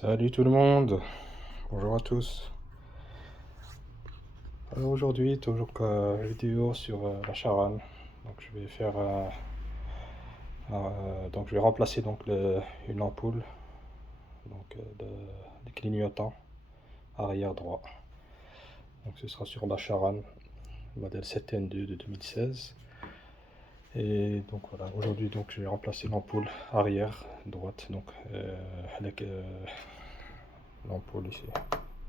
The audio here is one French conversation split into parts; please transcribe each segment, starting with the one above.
Salut tout le monde, bonjour à tous. Aujourd'hui, toujours vidéo sur la charanne. Donc je vais faire, donc je vais remplacer une ampoule de clignotant arrière droit. Donc ce sera sur la charanne modèle 7N2 de 2016. Et donc voilà, aujourd'hui donc je vais remplacer l'ampoule arrière droite, donc avec l'ampoule ici,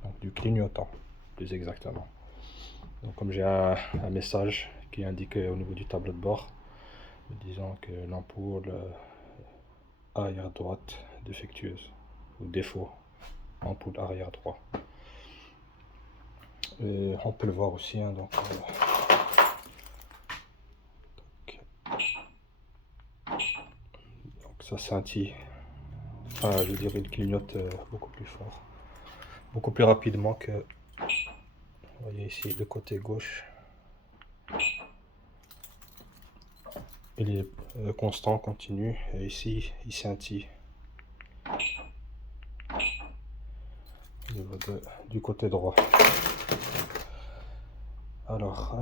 donc du clignotant plus exactement. Donc comme j'ai un message qui indique au niveau du tableau de bord, disant que l'ampoule arrière droite défectueuse ou défaut, ampoule arrière droit. Et on peut le voir aussi, hein, donc ça scintille, enfin, je dirais il clignote beaucoup plus fort, beaucoup plus rapidement que, vous voyez ici le côté gauche, il est constant, continu, et ici il scintille au niveau du côté droit. Alors,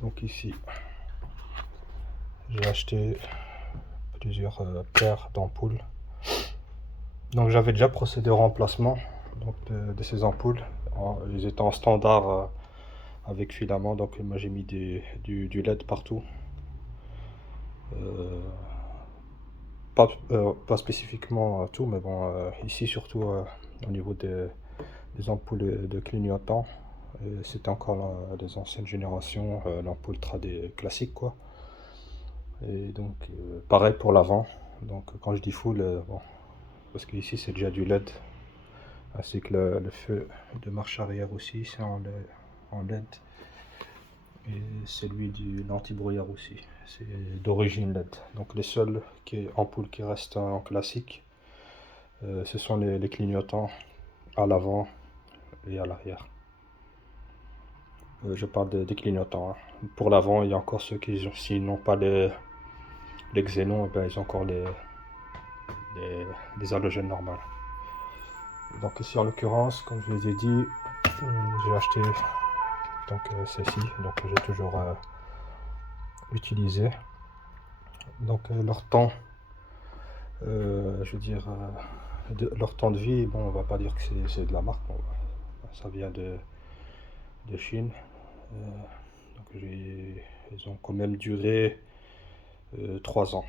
donc ici, j'ai acheté plusieurs paires d'ampoules. Donc j'avais déjà procédé au remplacement donc, de ces ampoules. Ils étaient en standard avec filament, donc moi j'ai mis du LED partout. Pas spécifiquement tout, mais bon, ici surtout au niveau des ampoules de clignotant. C'était encore des anciennes générations, l'ampoule tradé classique quoi. Et donc pareil pour l'avant. Donc quand je dis full, bon, parce qu'ici c'est déjà du LED, ainsi que le feu de marche arrière aussi, c'est en LED. Et celui de l'anti-brouillard aussi, c'est d'origine LED. Donc les seules ampoules qui restent en classique, ce sont les clignotants à l'avant et à l'arrière. Je parle des clignotants, hein. Pour l'avant, il y a encore ceux qui, s'ils n'ont pas les xénons, et ben, ils ont encore les halogènes normales. Donc ici en l'occurrence, comme je vous ai dit, j'ai acheté donc celle-ci, donc j'ai toujours utilisé. Donc leur temps, je veux dire, leur temps de vie, bon, on va pas dire que c'est de la marque, bon, ça vient de Chine. Donc ils ont quand même duré 3 ans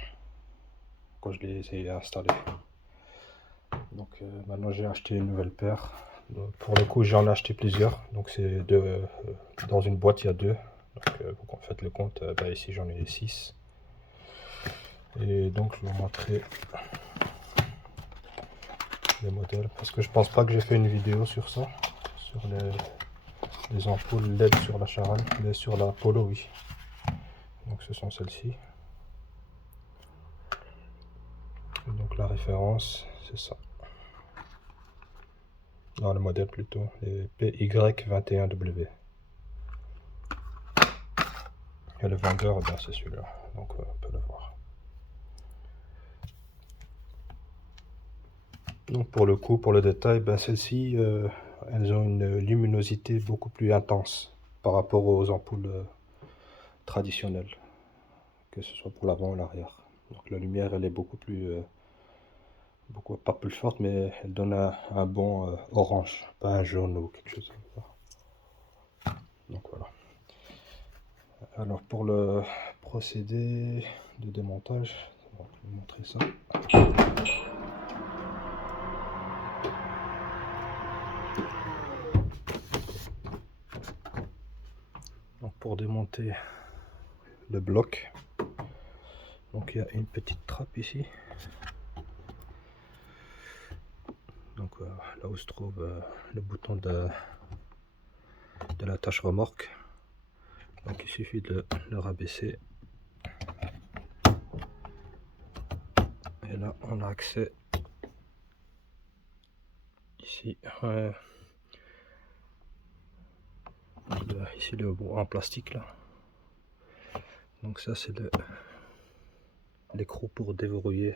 quand je les ai installés. Donc maintenant j'ai acheté une nouvelle paire. Donc, pour le coup j'en ai acheté plusieurs, donc c'est dans une boîte il y a deux. Donc vous faites le compte, bah, ici j'en ai 6. Et donc je vais vous montrer les modèles, parce que je pense pas que j'ai fait une vidéo sur ça, sur les ampoules LED sur la charanne, mais sur la Polo oui. Donc ce sont celles-ci. Donc la référence c'est ça. Non, le modèle plutôt, les PY21W. Et le vendeur, ben, c'est celui-là, donc on peut le voir. Donc pour le coup, pour le détail, ben, celles-ci, elles ont une luminosité beaucoup plus intense par rapport aux ampoules traditionnelles, que ce soit pour l'avant ou l'arrière. Donc la lumière, elle est beaucoup plus, pas plus forte, mais elle donne un bon orange, pas un jaune ou quelque chose comme ça. Donc voilà. Alors pour le procédé de démontage, on va vous montrer ça. Donc pour démonter le bloc, donc il y a une petite trappe ici. Donc là où se trouve le bouton de l'attache remorque. Donc il suffit de le rabaisser. Et là on a accès ici. Ici le bout en plastique là. Donc ça c'est l'écrou pour déverrouiller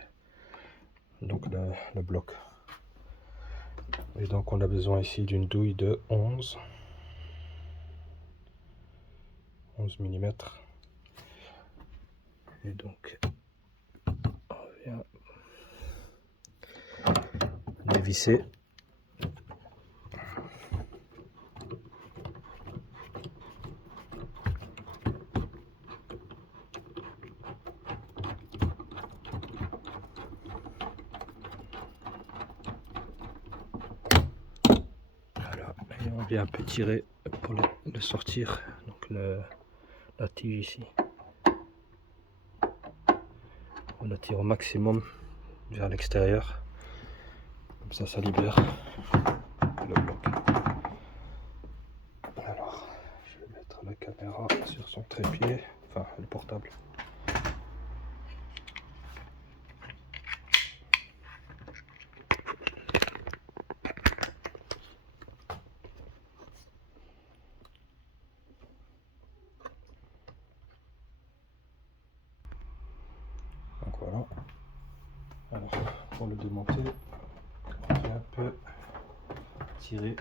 donc le bloc. Et donc on a besoin ici d'une douille de 11 mm. Et donc on vient les visser. Voilà, et on vient un peu tirer pour le sortir, donc la tige ici. On la tire au maximum vers l'extérieur, comme ça libère le bloc. Alors, je vais mettre la caméra sur son trépied, enfin le portable. Donc voilà. Alors, pour le démonter, on vient un peu tirer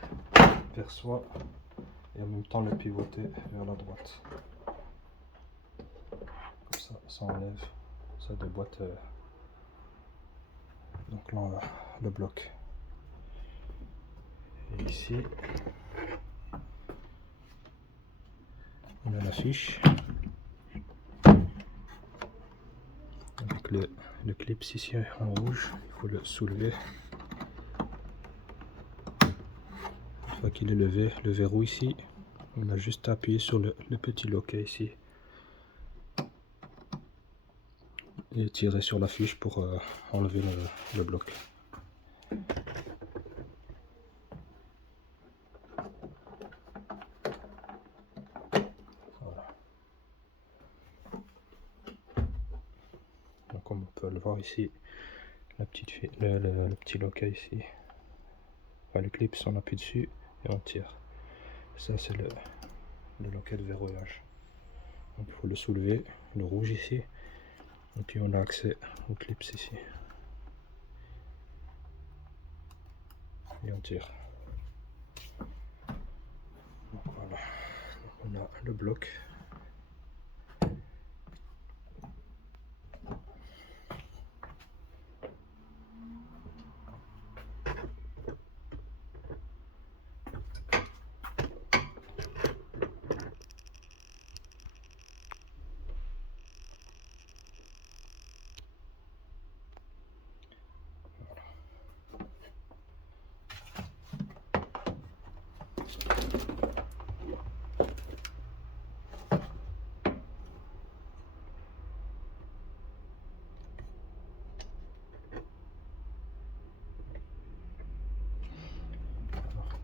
vers soi et en même temps le pivoter vers la droite. Comme ça enlève, ça déboîte donc là, le bloc. Et ici, on a la fiche avec le clip ici en rouge. Il faut le soulever. Une fois qu'il est levé, le verrou ici, on a juste à appuyer sur le petit loquet ici et tirer sur la fiche pour enlever le bloc. Voilà. Donc comme on peut le voir ici, la petite le petit loquet ici, enfin le clip, on appuie dessus et on tire. Ça c'est le loquet de verrouillage. Donc il faut le soulever, le rouge ici, et puis on a accès aux clips ici. Et on tire. Donc voilà, donc on a le bloc.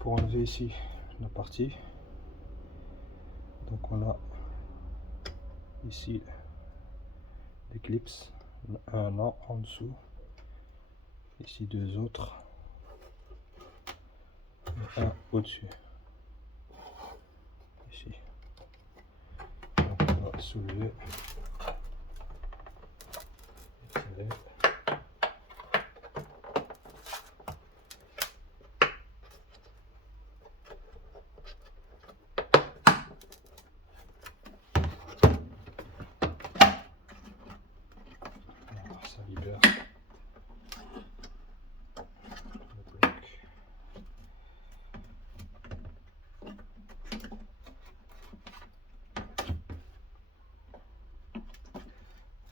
Pour enlever ici la partie, donc on a ici des clips, un là en dessous, ici deux autres et un au-dessus ici. Donc on va soulever et tirer. Ça libère le bloc.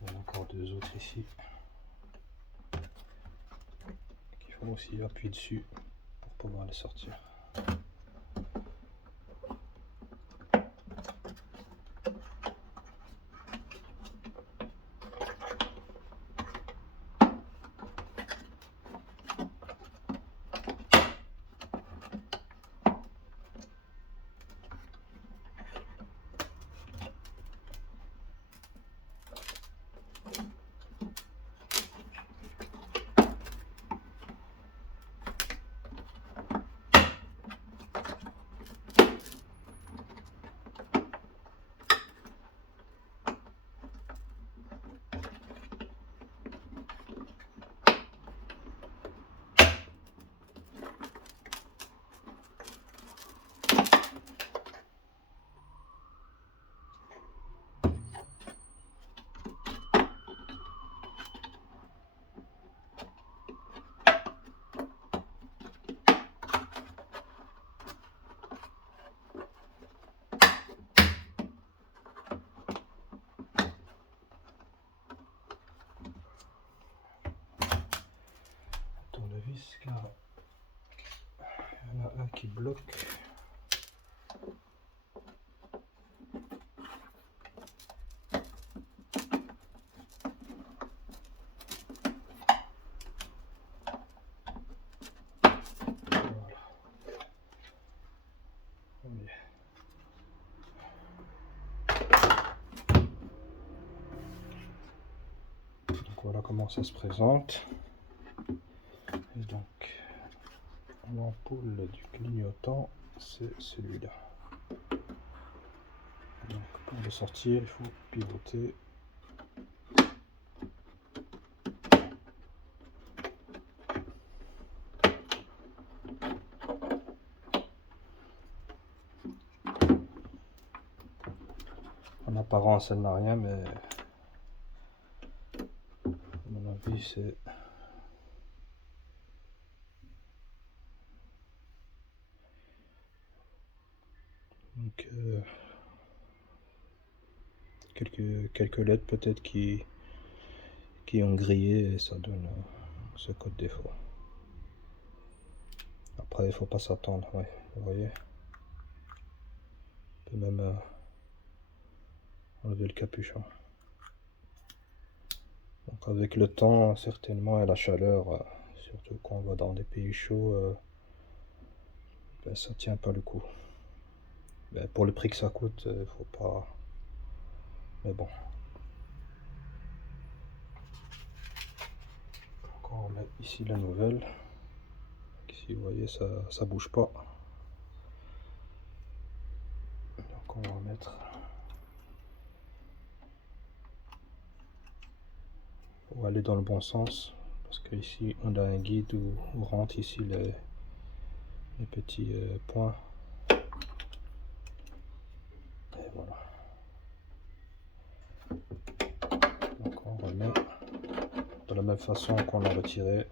Il y en a encore deux autres ici qu'il faut aussi appuyer dessus pour pouvoir les sortir. vis car il y en a un qui bloque. Voilà comment ça se présente. Et donc l'ampoule du clignotant, c'est celui-là. Donc pour le sortir, il faut pivoter. En apparence, elle n'a rien, mais à mon avis, c'est donc quelques lettres peut-être qui ont grillé et ça donne ce code défaut. Après, il faut pas s'attendre, ouais, vous voyez. On peut même enlever le capuchon. Donc avec le temps, certainement, et la chaleur, surtout quand on va dans des pays chauds, ben, ça tient pas le coup. Ben, pour le prix que ça coûte, il faut pas... Mais bon. Donc on remet ici la nouvelle. Ici, vous voyez, ça bouge pas. Donc on va mettre... Pour aller dans le bon sens. Parce que ici, on a un guide où on rentre ici les petits points. Et voilà. Donc on remet de la même façon qu'on l'a retiré.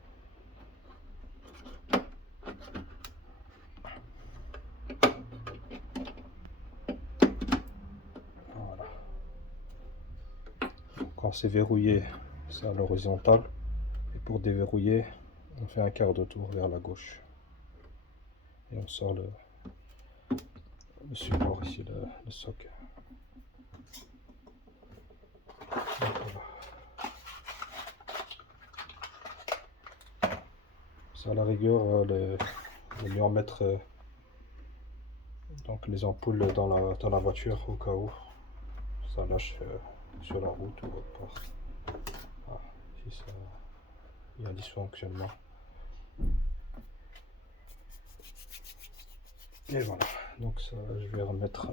Voilà. Quand c'est verrouillé, c'est à l'horizontale. Et pour déverrouiller, on fait un quart de tour vers la gauche. Et on sort le support ici, le socle. Voilà. Ça, à la rigueur, le mieux en mettre donc les ampoules dans la voiture au cas où ça lâche sur la route ou autre part. Ah, si ça, il y a un dysfonctionnement. Et voilà, donc ça, je vais remettre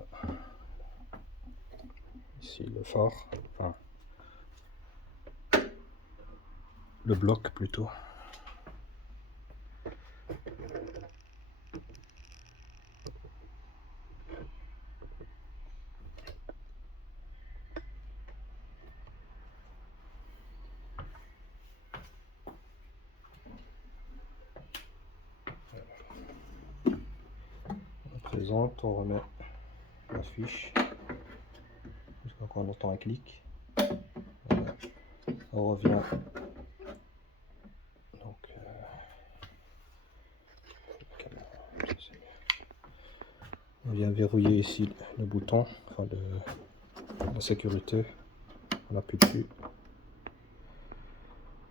ici le phare, enfin le bloc plutôt. On remet la fiche jusqu'à quand on entend un clic. Voilà. On revient donc on vient verrouiller ici le bouton, enfin la sécurité. On appuie dessus.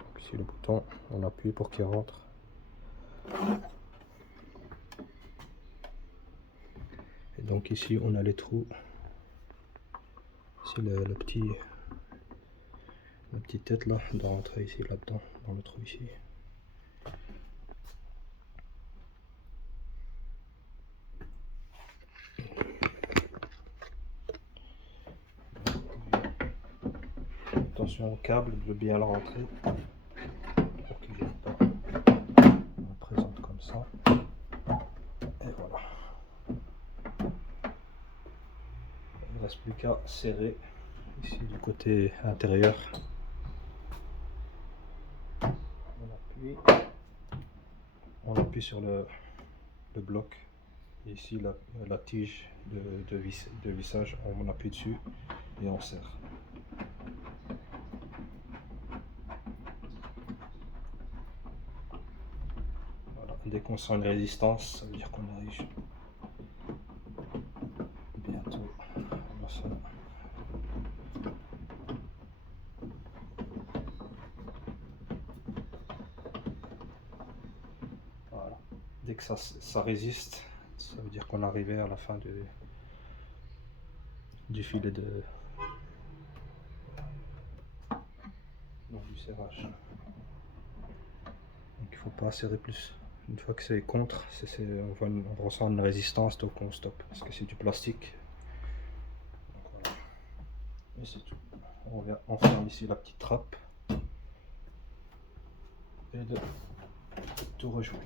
Donc ici le bouton, on appuie pour qu'il rentre. Et donc ici on a les trous. Ici la petite tête là doit rentrer ici là-dedans, dans le trou ici. Attention au câble, de bien le rentrer pour qu'il ne vienne pas. On le présente comme ça. Et voilà. Il ne reste plus qu'à serrer ici du côté intérieur. On appuie sur le bloc. Et ici la tige de vissage, on appuie dessus et on serre. Dès qu'on sent une résistance, ça veut dire qu'on arrive bientôt. Voilà, ça. Voilà. Dès que ça résiste, ça veut dire qu'on est arrivé à la fin du filet du serrage. Donc il ne faut pas serrer plus. Une fois que c'est contre, on ressent une résistance, donc on stoppe. Parce que c'est du plastique. Donc voilà. Et c'est tout. On ferme ici la petite trappe. Et de tout rejouer.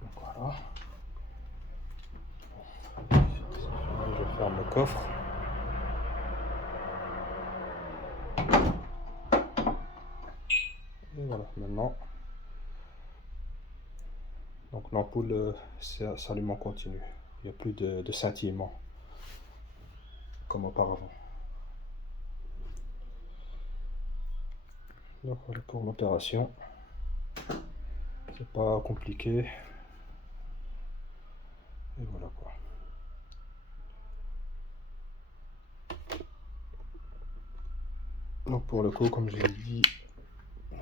Donc voilà. Je ferme le coffre. Et voilà, maintenant. Donc l'ampoule s'allume en continu. Il n'y a plus de scintillement comme auparavant. Donc voilà pour l'opération. C'est pas compliqué. Et voilà quoi. Donc pour le coup, comme je l'ai dit,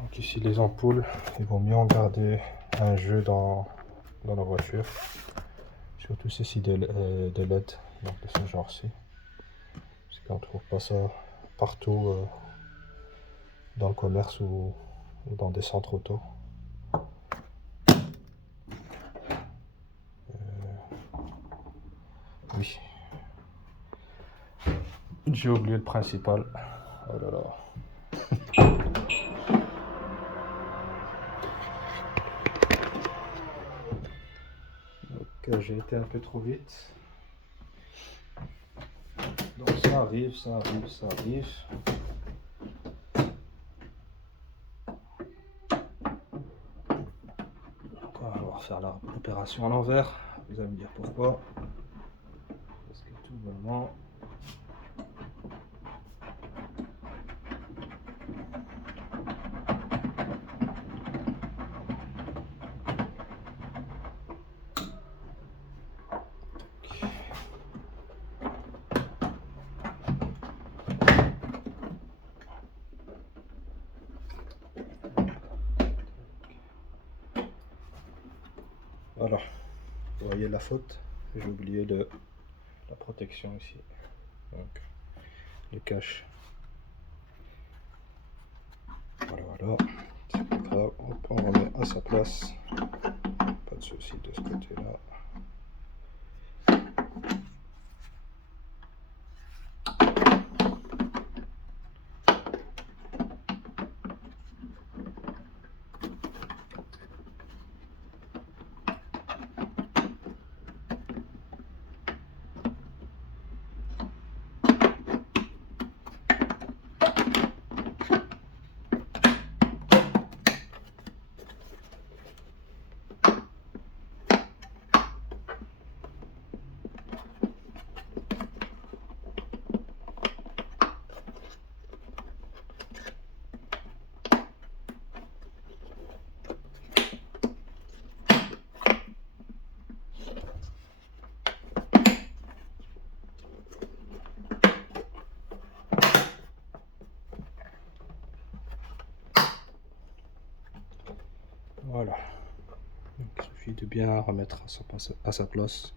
donc ici les ampoules, il vaut mieux en garder un jeu dans la voiture. Surtout ceci de LED, donc de ce genre-ci. Parce qu'on ne trouve pas ça partout dans le commerce ou dans des centres auto. Oui. J'ai oublié le principal. Oh là là. Donc j'ai été un peu trop vite. Donc ça arrive, ça arrive, ça arrive. Donc on va refaire l'opération à l'envers. Vous allez me dire pourquoi. Parce que tout bonnement. Voilà, vous voyez la faute, j'ai oublié la protection ici, donc le cache. Voilà, voilà, c'est pas grave, on remet à sa place, pas de souci de ce côté-là. Voilà, donc, il suffit de bien remettre à sa place.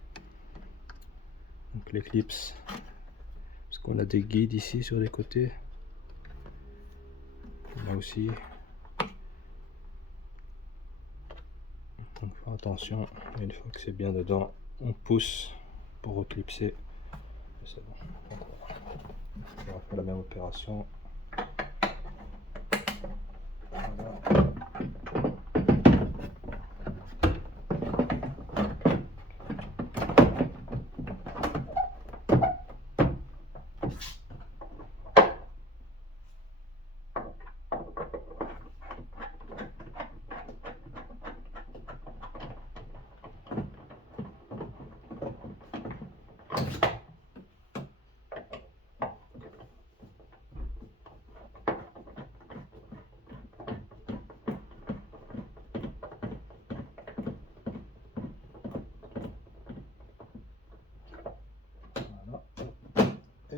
Donc les clips, parce qu'on a des guides ici sur les côtés, là aussi. Donc faire attention, une fois que c'est bien dedans, on pousse pour reclipser. C'est bon. Donc, on va faire la même opération. Voilà.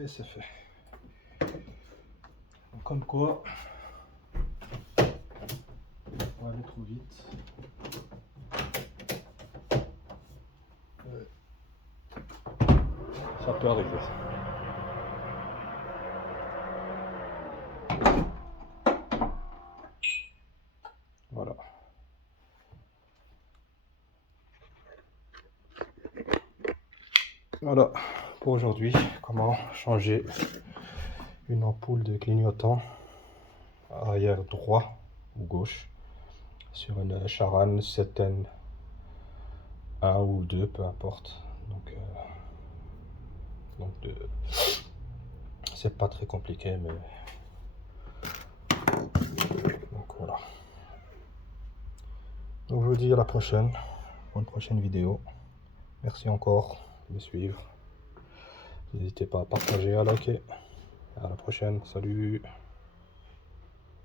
Et c'est fait. Comme quoi, on va aller trop vite. Ça peut arriver. Voilà. Voilà pour aujourd'hui. Comment changer une ampoule de clignotant arrière droit ou gauche sur une Charan 7N 1 ou 2, peu importe. C'est pas très compliqué, mais donc voilà. Donc je vous dis à la prochaine, pour une prochaine vidéo. Merci encore de me suivre. N'hésitez pas à partager, à liker. À la prochaine, salut.